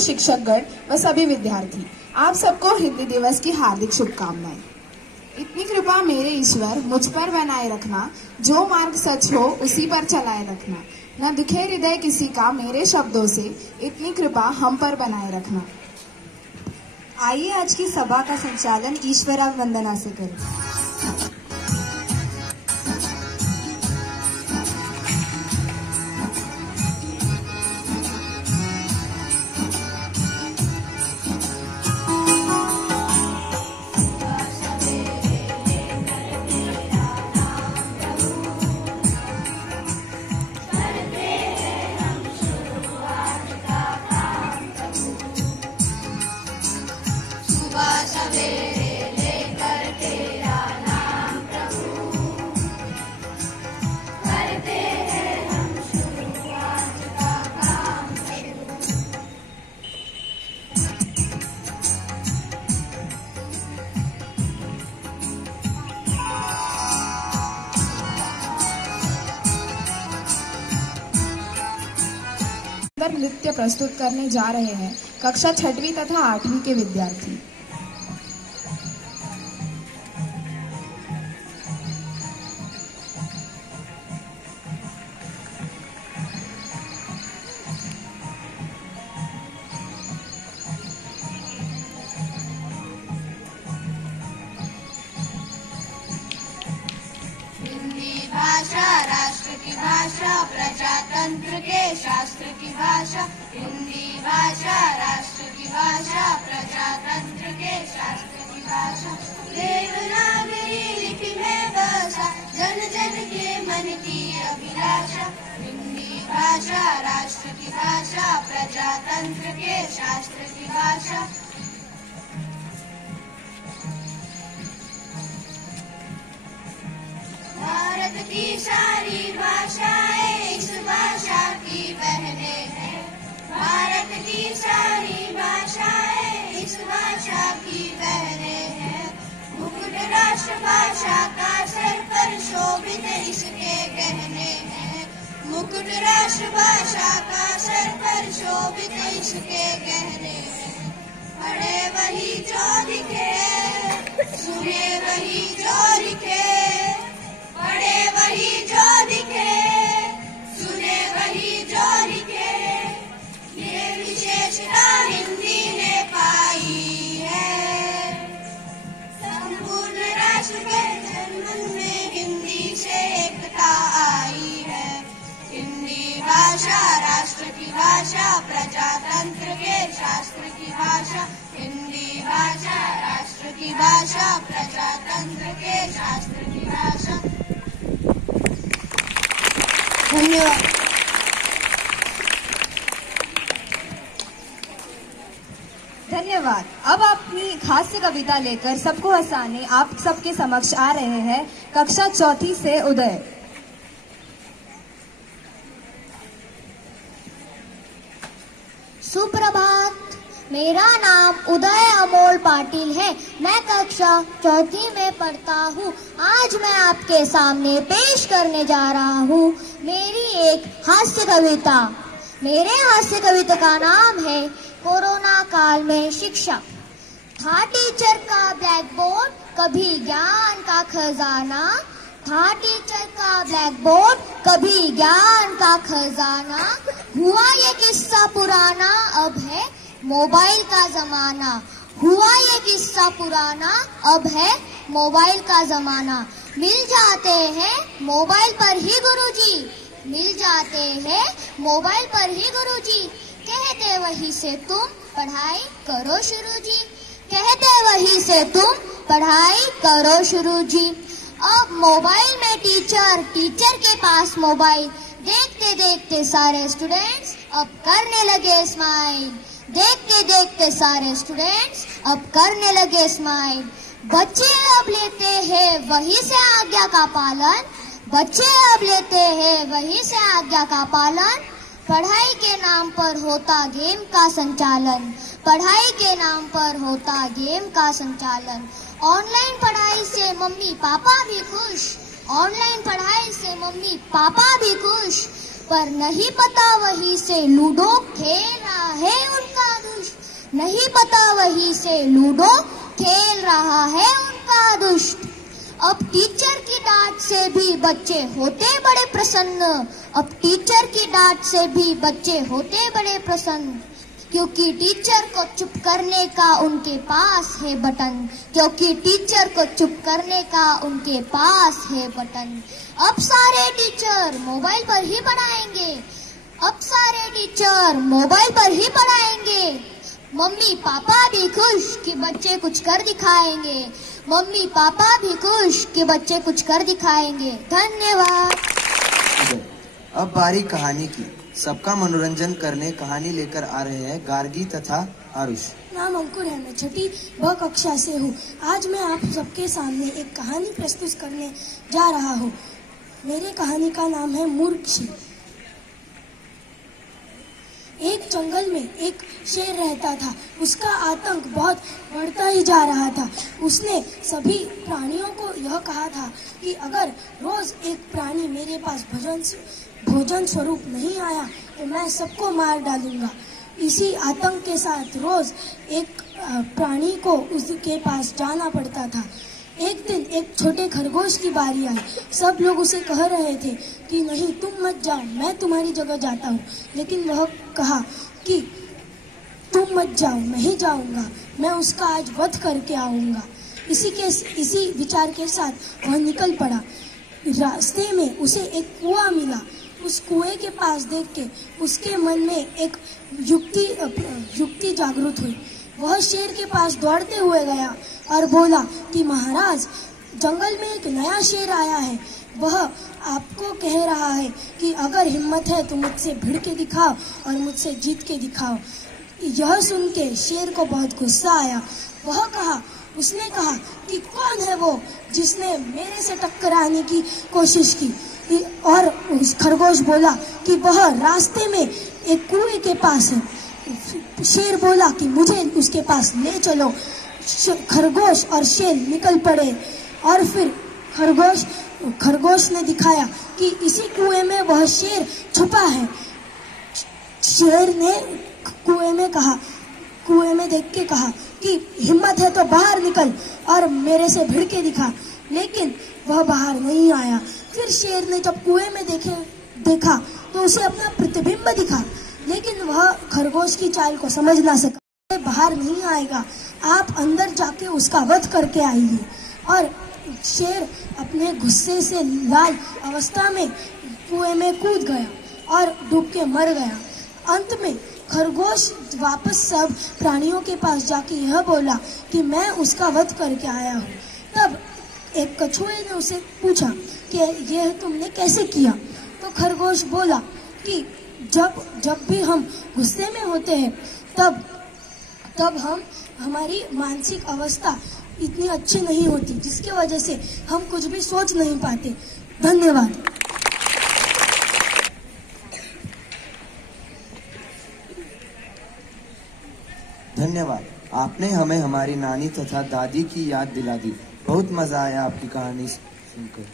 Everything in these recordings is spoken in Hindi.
शिक्षकगण व सभी विद्यार्थी, आप सबको हिंदी दिवस की हार्दिक शुभकामनाएं। इतनी कृपा मेरे ईश्वर मुझ पर बनाए रखना, जो मार्ग सच हो उसी पर चलाए रखना। न दुखे हृदय किसी का मेरे शब्दों से, इतनी कृपा हम पर बनाए रखना। आइए आज की सभा का संचालन ईश्वरा वंदना से करें। नृत्य प्रस्तुत करने जा रहे हैं कक्षा 6वीं तथा 8वीं के विद्यार्थी। हिंदी भाषा राष्ट्र की भाषा, प्रजातंत्र के शास्त्र की भाषा। हिंदी भाषा राष्ट्र की भाषा, प्रजातंत्र के शास्त्र की भाषा। देवनागरी लिपि में बसा, जन जन के मन की अभिलाषा। हिंदी भाषा राष्ट्र की भाषा, प्रजातंत्र के शास्त्र की भाषा। भारत की सारी भाषाएं इस भाषा की बहनें हैं। भारत की सारी भाषाएं इस भाषा की बहनें हैं। मुकुट राष्ट्र भाषा का सर पर शोभित इसके गहने हैं। मुकुट राष्ट्र भाषा का सर पर शोभित इसके गहने हैं। पढ़े वही जो दिखे, सुने वही जो लिखे। पढ़े वही जो दिखे, सुने वही जो लिखे। ये विशेषता हिंदी ने पाई है। संपूर्ण राष्ट्र के जन्म में हिंदी से एकता आई है। हिंदी भाषा राष्ट्र की भाषा, प्रजातंत्र के शास्त्र की भाषा। हिंदी भाषा राष्ट्र की भाषा, प्रजातंत्र के शास्त्र की भाषा। धन्यवाद। धन्यवाद। अब अपनी हास्य कविता लेकर सबको हंसाने आप सबके समक्ष आ रहे हैं कक्षा 4वीं से उदय। सुप्रभात, मेरा नाम उदय अमोल पाटिल है। मैं कक्षा 4वीं में पढ़ता हूँ। आज मैं आपके सामने पेश करने जा रहा हूँ मेरी एक हास्य कविता। मेरे हास्य कविता का नाम है कोरोना काल में शिक्षक। था टीचर का ब्लैक बोर्ड, कभी ज्ञान का खजाना। था टीचर का ब्लैक बोर्ड, कभी ज्ञान का खजाना। हुआ ये किस्सा पुराना, अब है मोबाइल का जमाना। हुआ ये किस्सा पुराना, अब है मोबाइल का जमाना। मिल जाते हैं मोबाइल पर ही गुरुजी, मिल जाते हैं मोबाइल पर ही गुरुजी। कहते वही से तुम पढ़ाई करो शुरू जी, कहते वही से तुम पढ़ाई करो शुरू जी। अब मोबाइल में टीचर, टीचर के पास मोबाइल। देखते देखते सारे स्टूडेंट्स अब करने लगे स्माइल। देखते देखते सारे स्टूडेंट्स अब करने लगे स्माइल। बच्चे अब लेते हैं वही से आज्ञा का पालन। बच्चे अब लेते हैं वही से आज्ञा का पालन। पढ़ाई के नाम पर होता गेम का संचालन। पढ़ाई के नाम पर होता गेम का संचालन। ऑनलाइन पढ़ाई से मम्मी पापा भी खुश। ऑनलाइन पढ़ाई से मम्मी पापा भी खुश। पर नहीं पता वही से लूडो खेल रहा है उनका नहीं पता वही से लूडो खेल रहा है उनका दुष्ट। अब टीचर की डांट से भी बच्चे होते बड़े प्रसन्न, अब टीचर की डांट से भी बच्चे होते बड़े प्रसन्न, क्योंकि टीचर को चुप करने का उनके पास है बटन, क्योंकि टीचर को चुप करने का उनके पास है बटन। अब सारे टीचर मोबाइल पर ही पढ़ाएंगे, अब सारे टीचर मोबाइल पर ही पढ़ाएंगे। मम्मी पापा भी खुश कि बच्चे कुछ कर दिखाएंगे, मम्मी पापा भी खुश कि बच्चे कुछ कर दिखाएंगे। धन्यवाद। अब बारी कहानी की। सबका मनोरंजन करने कहानी लेकर आ रहे हैं गार्गी तथा आरुष। नाम अंकुर है, मैं छठी ब कक्षा से हूँ। आज मैं आप सबके सामने एक कहानी प्रस्तुत करने जा रहा हूँ। मेरे कहानी का नाम है मूर्ख शेर। एक जंगल में एक शेर रहता था। उसका आतंक बहुत बढ़ता ही जा रहा था। उसने सभी प्राणियों को यह कहा था कि अगर रोज एक प्राणी मेरे पास भोजन स्वरूप नहीं आया तो मैं सबको मार डालूंगा। इसी आतंक के साथ रोज एक प्राणी को उसके पास जाना पड़ता था। एक दिन एक छोटे खरगोश की बारी आई। सब लोग उसे कह रहे थे कि नहीं, तुम मत जाओ, मैं तुम्हारी जगह जाता हूँ। लेकिन वह कहा कि तुम मत जाओ, मैं ही जाऊंगा, मैं उसका आज वध करके आऊंगा। इसी विचार के साथ वह निकल पड़ा। रास्ते में उसे एक कुआं मिला। उस कुएं के पास देख के उसके मन में एक युक्ति जागृत हुई। वह शेर के पास दौड़ते हुए गया और बोला कि महाराज, जंगल में एक नया शेर आया है। वह आपको कह रहा है कि अगर हिम्मत है तो मुझसे भिड़ के दिखाओ और मुझसे जीत के दिखाओ। यह सुन के शेर को बहुत गुस्सा आया। उसने कहा कि कौन है वो जिसने मेरे से टक्कराने की कोशिश की। और खरगोश बोला कि वह रास्ते में एक कुएं के पास है। शेर बोला कि मुझे उसके पास ले चलो। खरगोश और शेर निकल पड़े और फिर खरगोश ने दिखाया कि इसी कुएं में वह शेर छुपा है। शेर ने कुएं में देख के कहा कि हिम्मत है तो बाहर निकल और मेरे से भिड़ के दिखा। लेकिन वह बाहर नहीं आया। फिर शेर ने जब कुएं में देखा तो उसे अपना प्रतिबिंब दिखा, लेकिन वह खरगोश की चाल को समझ ना सका। बाहर नहीं आएगा, आप अंदर जाके उसका वध करके आइए। और शेर अपने गुस्से से लाल अवस्था में कुएं में कूद गया और डूब के मर गया। अंत में खरगोश वापस सब प्राणियों के पास जाके यह बोला कि मैं उसका वध करके आया हूँ। तब एक कछुए ने उसे पूछा कि यह तुमने कैसे किया। तो खरगोश बोला कि जब भी हम गुस्से में होते हैं तब हमारी मानसिक अवस्था इतनी अच्छी नहीं होती, जिसकी वजह से हम कुछ भी सोच नहीं पाते। धन्यवाद। धन्यवाद। आपने हमें हमारी नानी तथा दादी की याद दिला दी। बहुत मजा आया आपकी कहानी सुनकर।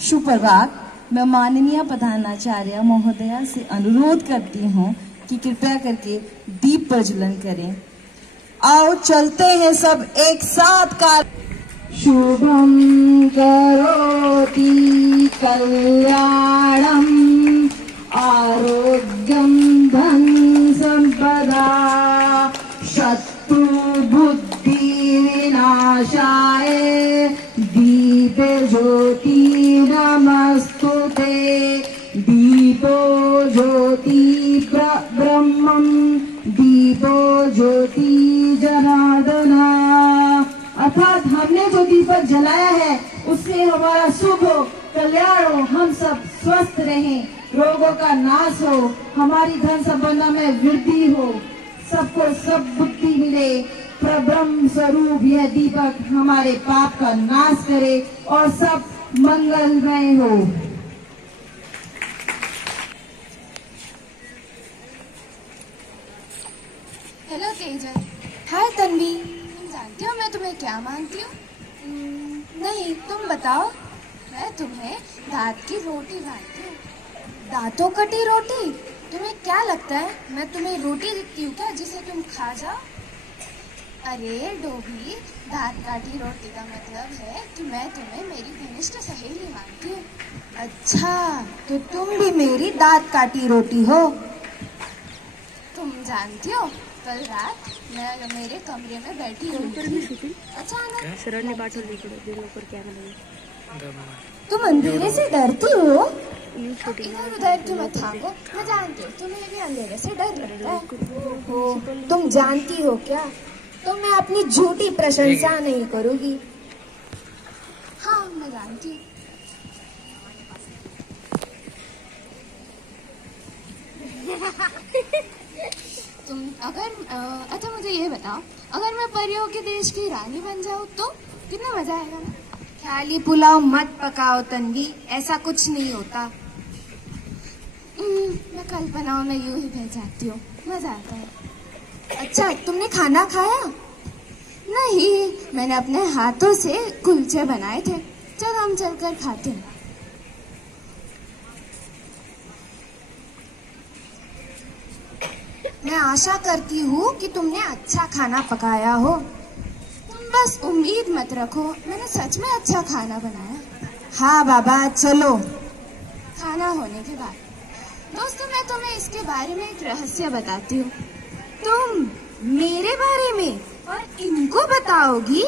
सुप्रभात। मैं माननीय प्रधानाचार्य महोदया से अनुरोध करती हूँ कि कृपया करके दीप प्रज्वलन करें। आओ चलते हैं सब एक साथ का। शुभम करोति कल्याणम आरोग्यम धन संपदा शत्रु बुद्धि विनाशाय दीपे ज्योति नमस्तुते। दीपो ज्योति ब्रह्मम दीपो ज्योति जनार्दना। अर्थात हमने जो दीपक जलाया है उससे हमारा शुभ हो, कल्याण हो, हम सब स्वस्थ रहें, रोगों का नाश हो, हमारी धन संपदा में वृद्धि हो, सबको सब बुद्धि मिले। प्रब्रह्म स्वरूप यह दीपक हमारे पाप का नाश करे और सब मंगलमय हो। हेलो तेजल। हाय तन्वी। तुम जानती हो मैं तुम्हें क्या मांगती हूँ? नहीं, तुम बताओ। मैं तुम्हें दांत की रोटी मांगती हूँ। दांतों कटी रोटी? तुम्हें क्या लगता है मैं तुम्हें रोटी देती हूँ क्या जिसे तुम खा जाओ? अरे डोभी, दांत काटी रोटी का मतलब है कि मैं तुम्हें मेरी घनिष्ठ सहेली मानती हूँ। अच्छा, तो तुम भी मेरी दांत काटी रोटी हो। तुम जानती हो, कल रात मैं मेरे कमरे में बैठी हुई थी। अचानक तुम अंधेरे से डरती हो? इधर उधर तुम मत भागो, मैं जानती हूँ तुम्हें भी अंधेरे से डर लगता है। ओ, तुम जानती हो क्या? तो मैं अपनी झूठी प्रशंसा नहीं करूँगी। हाँ, मैं जानती हूँ। तुम अच्छा मुझे ये बताओ, अगर मैं परियों के देश की रानी बन जाऊँ तो कितना मजा आएगा ना? खाली पुलाव मत पकाओ तन्वी, ऐसा कुछ नहीं होता। मैं कल्पनाओं में यूं ही बह जाती हूँ, मजा आता है। अच्छा, तुमने खाना खाया? नहीं, मैंने अपने हाथों से कुलचे बनाए थे। चल हम चलकर खाते हैं। मैं आशा करती हूँ कि तुमने अच्छा खाना पकाया हो। तुम बस उम्मीद मत रखो, मैंने सच में अच्छा खाना बनाया। हाँ बाबा, चलो। खाना होने के बाद दोस्तों, मैं तुम्हें इसके बारे में एक रहस्य बताती हूँ। तुम मेरे बारे में और इनको बताओगी?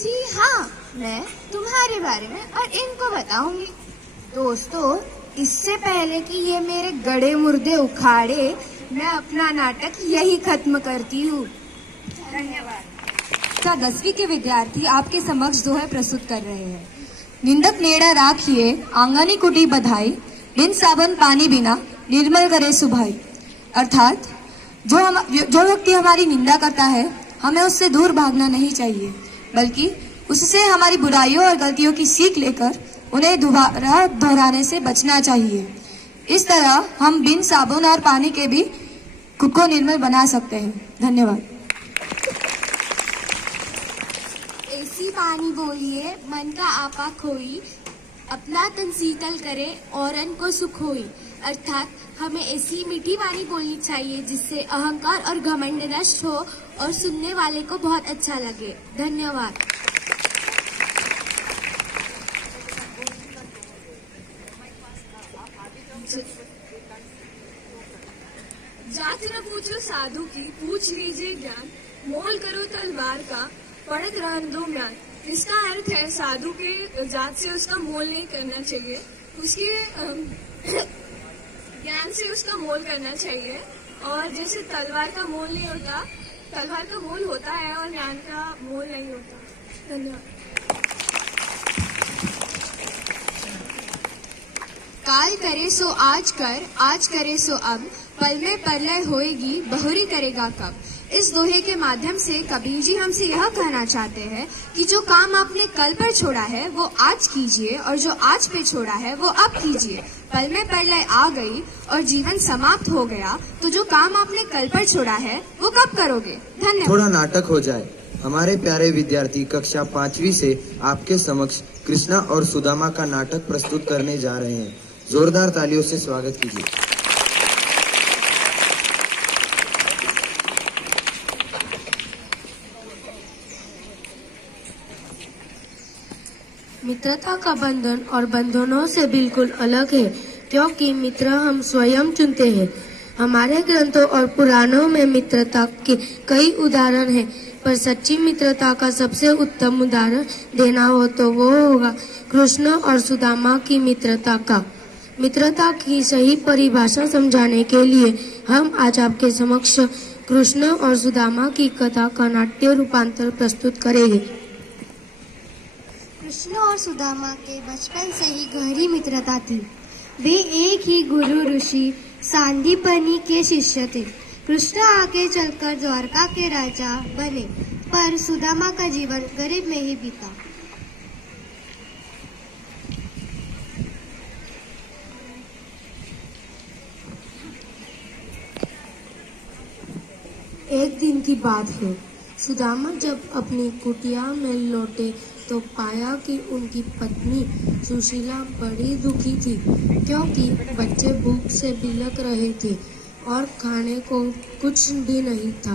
जी हाँ, मैं तुम्हारे बारे में और इनको बताऊंगी। दोस्तों, इससे पहले कि ये मेरे गड़े मुर्दे उखाड़े, मैं अपना नाटक यही खत्म करती हूँ। धन्यवाद। 10वीं के विद्यार्थी आपके समक्ष दोहे प्रस्तुत कर रहे हैं। निंदक नेड़ा राखिए, आंगनी कुटी बधाई, बिन साबन पानी बिना निर्मल करे सुभाई। अर्थात जो व्यक्ति हमारी निंदा करता है, हमें उससे दूर भागना नहीं चाहिए, बल्कि उससे हमारी बुराइयों और गलतियों की सीख लेकर उन्हें दोबारा दोहराने से बचना चाहिए। इस तरह हम बिन साबुन और पानी के भी खुद को निर्मल बना सकते हैं। धन्यवाद। ऐसी पानी बोलिए, मन का आपा खोई, अपना तन शीतल करे औरन को सुख होई। अर्थात हमें ऐसी मीठी वाणी बोलनी चाहिए जिससे अहंकार और घमंड नष्ट हो और सुनने वाले को बहुत अच्छा लगे। धन्यवाद। जात न पूछो साधु की, पूछ लीजिए ज्ञान, मोल करो तलवार का, पढ़त रहन दो म्यान। इसका अर्थ है साधु के जात से उसका मोल नहीं करना चाहिए, उसके ज्ञान से उसका मोल करना चाहिए। और जैसे तलवार का मोल नहीं होता, तलवार का मोल होता है और ज्ञान का मोल नहीं होता। धन्यवाद। काल करे सो आज कर, आज करे सो अब, पल में प्रलय होएगी, बहुरी करेगा कब। इस दोहे के माध्यम से कबीर जी हमसे यह कहना चाहते हैं कि जो काम आपने कल पर छोड़ा है वो आज कीजिए, और जो आज पे छोड़ा है वो अब कीजिए। पल में प्रलय आ गई और जीवन समाप्त हो गया, तो जो काम आपने कल पर छोड़ा है वो कब करोगे? धन्यवाद। थोड़ा नाटक हो जाए। हमारे प्यारे विद्यार्थी कक्षा 5वीं से आपके समक्ष कृष्णा और सुदामा का नाटक प्रस्तुत करने जा रहे हैं। जोरदार तालियों से स्वागत कीजिए। मित्रता का बंधन और बंधनों से बिल्कुल अलग है, क्योंकि मित्र हम स्वयं चुनते हैं। हमारे ग्रंथों और पुराणों में मित्रता के कई उदाहरण हैं, पर सच्ची मित्रता का सबसे उत्तम उदाहरण देना हो तो वो होगा कृष्ण और सुदामा की मित्रता का। मित्रता की सही परिभाषा समझाने के लिए हम आज आपके समक्ष कृष्ण और सुदामा की कथा का नाट्य रूपांतर प्रस्तुत करेंगे। कृष्ण और सुदामा के बचपन से ही गहरी मित्रता थी। वे एक ही गुरु ऋषि सांदीपनि के शिष्य थे। कृष्ण आगे चलकर द्वारका के राजा बने, पर सुदामा का जीवन गरीब में ही बीता। एक दिन की बात है, सुदामा जब अपनी कुटिया में लौटे तो पाया कि उनकी पत्नी सुशीला बड़ी दुखी थी। क्योंकि बच्चे भूख से बिलख रहे थे और खाने को कुछ भी नहीं था।